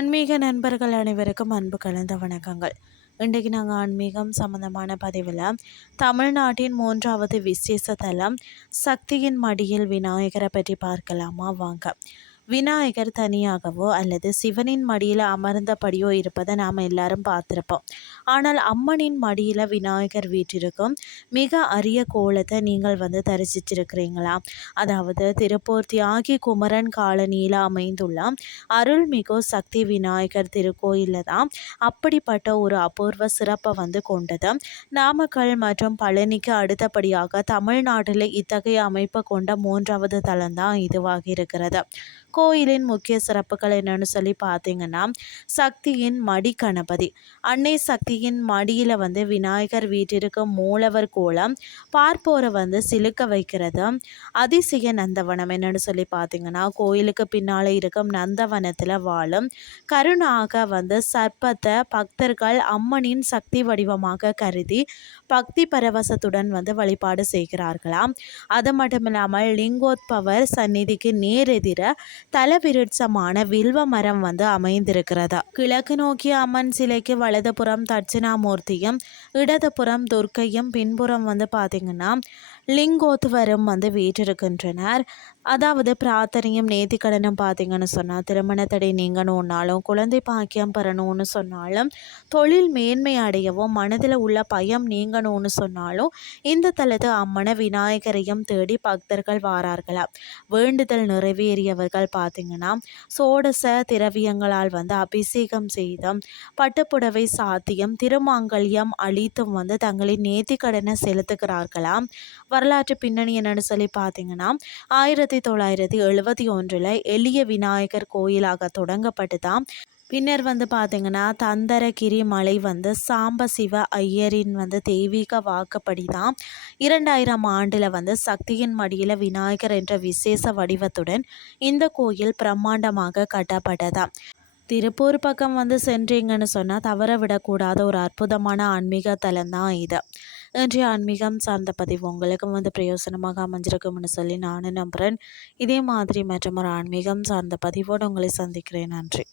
ஆன்மீக நண்பர்கள் அனைவருக்கும் அன்பு கலந்த வணக்கங்கள். இன்றைக்கு நாங்கள் ஆன்மீகம் சம்பந்தமான பதிவில் தமிழ்நாட்டின் 3வது விசேஷ தலம் சக்தியின் மடியில் விநாயகரை பற்றி பார்க்கலாமா வாங்க. விநாயகர் தனியாகவோ அல்லது சிவனின் மடியில் அமர்ந்தபடியோ இருப்பதை நாம் எல்லாரும் பார்த்துருப்போம். ஆனால் அம்மனின் மடியில் விநாயகர் வீற்றிருக்கும் மிக அரிய கோலத்தை நீங்கள் தரிசிச்சிருக்கிறீங்களா? அதாவது திருப்பூர் தியாகி குமரன் காலனியில் அமைந்துள்ள அருள்மிகு சக்தி விநாயகர் திருக்கோயிலில் தான் அப்படிப்பட்ட ஒரு அபூர்வ சிறப்பை கொண்டது. நாமக்கல் மற்றும் பழனிக்கு அடுத்தபடியாக தமிழ்நாட்டில் இத்தகைய அமைப்பை கொண்ட 3வது தலம் தான் இதுவாக இருக்கிறது. கோயிலின் முக்கிய சிறப்புகள் என்னன்னு சொல்லி பார்த்தீங்கன்னா, சக்தியின் மடி கணபதி. அன்னை சக்தியின் மடியில் விநாயகர் வீட்டிற்கும் மூலவர் கோலம் பார்ப்போரை சிலுக்க வைக்கிறது. அதிசய நந்தவனம் என்னன்னு சொல்லி பார்த்தீங்கன்னா, கோயிலுக்கு பின்னால் இருக்கும் நந்தவனத்தில் வாழும் கருணாக சர்ப்பத்தை பக்தர்கள் அம்மனின் சக்தி வடிவமாக கருதி பக்தி பரவசத்துடன் வழிபாடு செய்கிறார்களாம். அது மட்டும் இல்லாமல் லிங்கோத்பவர் சந்நிதிக்கு நேரெதிர தலவிருட்சமான வில்வ மரம் அமைந்திருக்கிறது. கிழக்கு நோக்கிய அம்மன் சிலைக்கு வலதுபுறம் தட்சிணாமூர்த்தியும் இடதுபுறம் துர்க்கையும் பின்புறம் பார்த்தீங்கன்னா லிங்கோத்வரும் வீற்றிருக்கின்றனர். அதாவது பிரார்த்தனையும் நேர்த்திக்கடனும் பார்த்தீங்கன்னு சொன்னால் திருமணத்தடை நீங்கணும்னாலும் குழந்தை பாக்கியம் பெறணும்னு சொன்னாலும் தொழில் மேன்மை அடையவும் மனதில் உள்ள பயம் நீங்கணும்னு சொன்னாலும் இந்த தலத்து அம்மனை விநாயகரையும் தேடி பக்தர்கள் வாரார்களாம். வேண்டுதல் நிறைவேறியவர்கள் பார்த்தீங்கன்னா சோடச திரவியங்களால் அபிஷேகம் செய்தும் பட்டுப்புடவை சாத்தியம் திருமாங்கல்யம் அளித்தும் தங்களின் நேர்த்திக்கடனை செலுத்துகிறார்களாம். வரலாற்று பின்னணி என்னன்னு சொல்லி பார்த்தீங்கன்னா 1971 எளிய விநாயகர் கோயிலாக தொடங்கப்பட்டு தான் பின்னர் பார்த்தீங்கன்னா தந்தரகிரி மலை சாம்ப சிவ ஐயரின் தெய்வீக வாக்குப்படி தான் 2000 ஆண்டில் சக்தியின் மடியில் விநாயகர் என்ற விசேஷ வடிவத்துடன் இந்த கோயில் பிரம்மாண்டமாக கட்டப்பட்டதாம். திருப்பூர் பக்கம் சென்றீங்கன்னு சொன்னால் தவற விடக்கூடாத ஒரு அற்புதமான ஆன்மீக தலம் தான் இது. இன்றைய ஆன்மீகம் சார்ந்த பதிவு உங்களுக்கும் பிரயோசனமாக அமைஞ்சிருக்கும்னு சொல்லி நானும் நம்புகிறேன். இதே மாதிரி மற்றும் ஒரு ஆன்மீகம் சார்ந்த பதிவோடு உங்களை சந்திக்கிறேன். நன்றி.